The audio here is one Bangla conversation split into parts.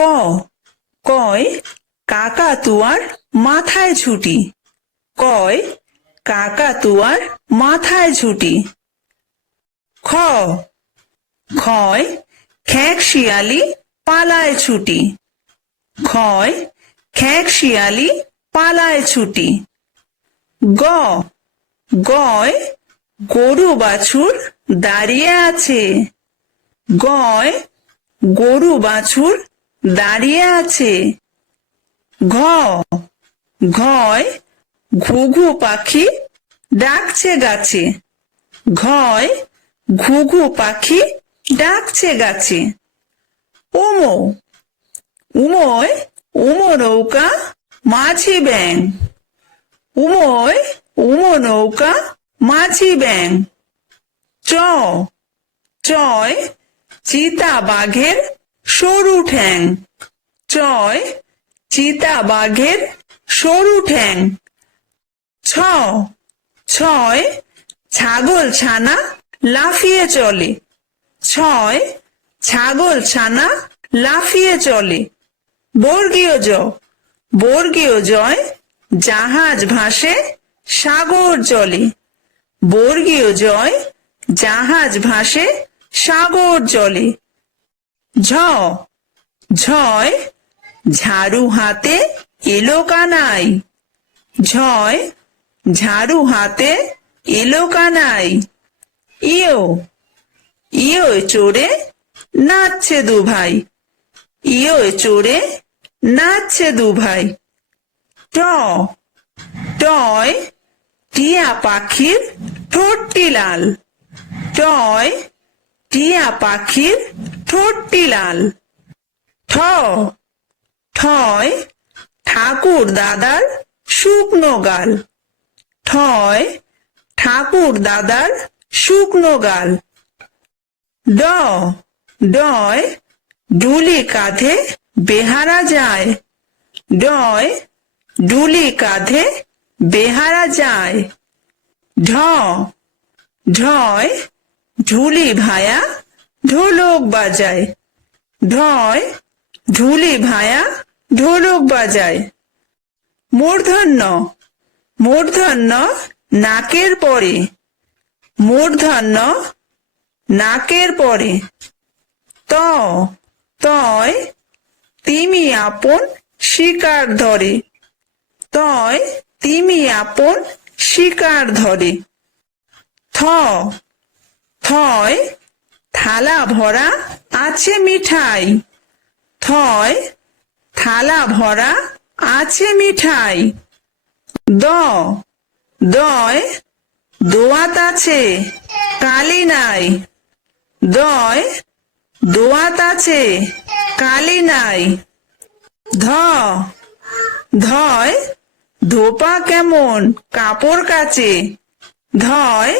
ক, কয় কাকাতুয়ার মাথায় ছুটি। কয় কাকাতুয়ার মাথায় ছুটি। খ, খয় খেক শিয়ালি পালায় ছুটি। খয় খেক শিয়ালি পালায় ছুটি। গ, গয় গরু বাছুর দাঁড়িয়ে আছে। গয় গরু বাছুর দাঁড়িয়ে আছে। ঘ, ঘয় ঘুঘু পাখি ডাকছে গাছে। ঘয় ঘুঘু পাখি ডাকছে গাছে। উমো, উময় উমো নৌকা মাঝি ব্যাং। উময় উমো নৌকা মাঝি ব্যাং। চ, চয় চিতা বাঘের সরু ঠ্যাং। চয় চিতা বাঘের সরু ঠ্যাং। ছ, ছয় ছাগল ছানা লাফিয়ে চলে। ছয় ছাগল ছানা লাফিয়ে চলে। বর্গীয় জ, বর্গীয় জয় জাহাজ ভাসে সাগর জলে। বর্গীয় জয় জাহাজ ভাসে সাগর জলে। ঝ, ঝয় ঝাড়ু হাতে এলো কানাই। ঝয় ঝাড়ু হাতে এলো কানাই। ইয়ো, ইয়ো চড়ে নাচছে দু ভাই। ইয়ো চড়ে নাচছে দু ভাই। ট, টয় টিয়া পাখির ঠোঁটটি লাল। টয় টিয়া পাখির ঠোঁটটি লাল। ঠ, ঠয় ঠাকুর দাদার শুকনো গাল। ঠয় ঠাকুর দাদার শুকনো গাল। ড, ডয় ডুলি কাঁধে বেহারা যায়। ডয় ডুলি কাঁধে বেহারা যায়। ঢ, ঢয় ঢুলি ভায়া ঢোলক বাজায়। ঢয় ঢুলি ভায়া ঢোলক বাজায়। মূর্ধন্য, মূর্ধন্য নাকের পরে। মূর্ধন্য নাকের পরে। ত, তয় তিমি আপন শিকার ধরে। তয় তিমি আপন শিকার ধরে। থ, থয় থালা ভরা আছে মিঠাই। থয় থালা ভরা আছে মিঠাই। দ, দয় দোয়াত আছে কালি নাই। দয় দোয়াত আছে কালি নাই। ধ, ধয় ধোপা কেমন কাপড় কাচে। ধয়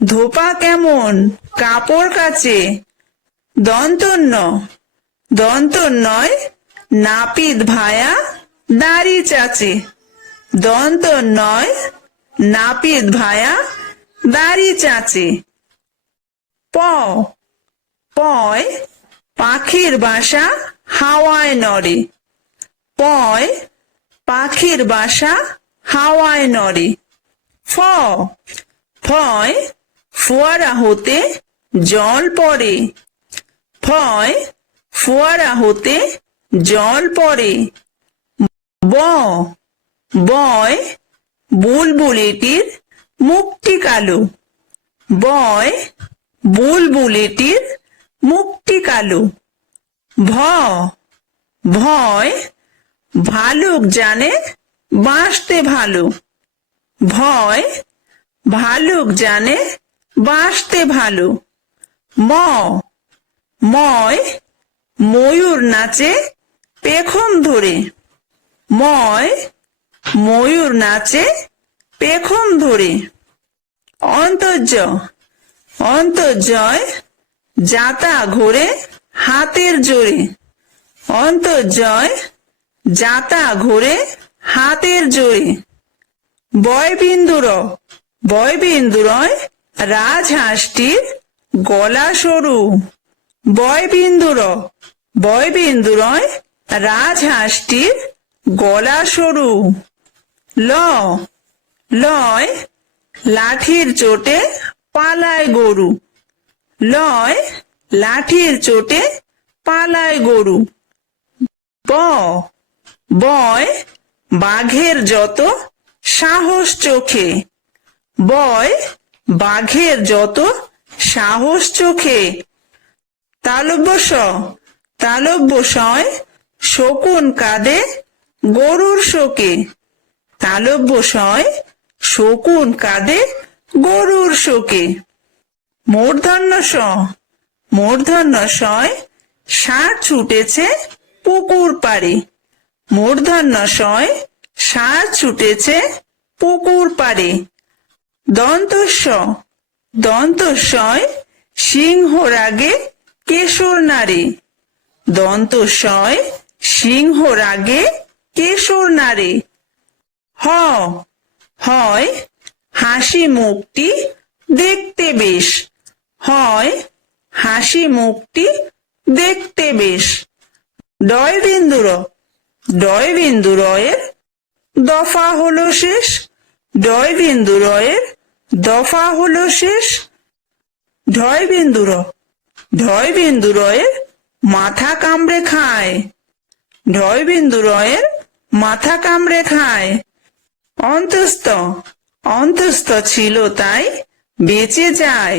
ধোপা কেমন কাপড় কাচে। দন্তন্য, দন্তন্যয় নাপিত ভায়া দাড়ি চাচে। দন্তন্যয় নাপিত ভায়া দাড়ি চাচে। প, পয় পাখির বাসা হাওয়ায় নড়ে। পয় পাখির বাসা হাওয়ায় নড়ে। ফ, ফয় ফোয়ারা হতে জল পড়ে। ফয় ফোয়ারা হতে জল পড়ে। ব, বয় বুলবুলিটির মুখটি কালো। বয় বুলবুলিটির মুখটি কালো। ভ, ভয় ভালুক জানে বাঁচতে ভালো। ভয় ভালুক জানে বাঁচতে ভালো। ম, ময় ময়ূর নাচে পেখম ধরে। ময় ময়ূর নাচে পেখম ধরে। অন্তর্য, অন্তর্জয় যাতা ঘোরে হাতের জোরে। অন্তর্জয় যাতা ঘোরে হাতের জোরে। বয়বিন্দুর, বয়বিন্দুরয় রাজহাঁসটির গলা সরু। বয়বিন্দুর, বয়বিন্দুরয় রাজহাঁসটির গলা সরু। ল লয় লাঠির চোটে পালায় গরু। লয় লাঠির চোটে পালায় গরু। ব বয় বাঘের যত সাহস চোখে। বয় বাঘের যত সাহস চোখে। তালব্য স তালব্য সয় শকুন কাঁদে গরুর শোকে। তালব্য সয় শকুন কাঁদে গরুর শোকে। মূর্ধন্য স মূর্ধন্য সয় ষাঁড় ছুটেছে পুকুর পাড়ে। মূর্ধন্য সয় ষাঁড় ছুটেছে পুকুর পাড়ে। দন্তস্ব দন্তস্বয় সিংহ রাগে কেশর নাড়ে। দন্তস্বয় সিংহ রাগে কেশর নাড়ে। হ হয় হাসি মুখটি দেখতে বেশ। হয় হাসি মুখটি দেখতে বেশ। ডয় বিন্দু র ডয় বিন্দু রয়ের দফা হলো শেষ। ডয় বিন্দু রয়ের দফা হলো শেষ। ঢয় বিন্দু র ঢয় বিন্দু রয়ের মাথা কামড়ে খায়। ঢয় বিন্দু রয়ের মাথা কামড়ে খায়। অন্তস্থ অন্তস্থ ছিল তাই বেঁচে যায়।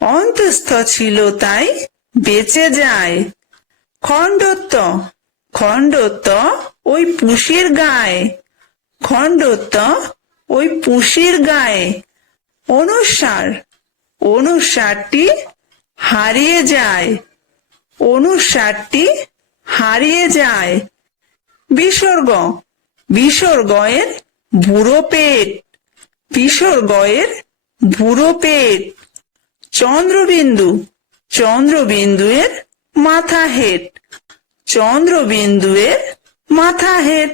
অন্তস্থ ছিল তাই বেঁচে যায়। খণ্ডত্ব খণ্ডত্ব ওই পুষির গায়ে। খণ্ডত্ব ওই পুষির গায়ে। অনুসার অনুসারটি হারিয়ে যায়। অনুসারটি হারিয়ে যায়। বিসর্গ বিসর্গয়ের বুড়ো পেট। বিসর্গয়ের বুড়ো পেট। চন্দ্রবিন্দু চন্দ্রবিন্দুয়ের মাথা হেট। চন্দ্রবিন্দুয়ের মাথা হেট।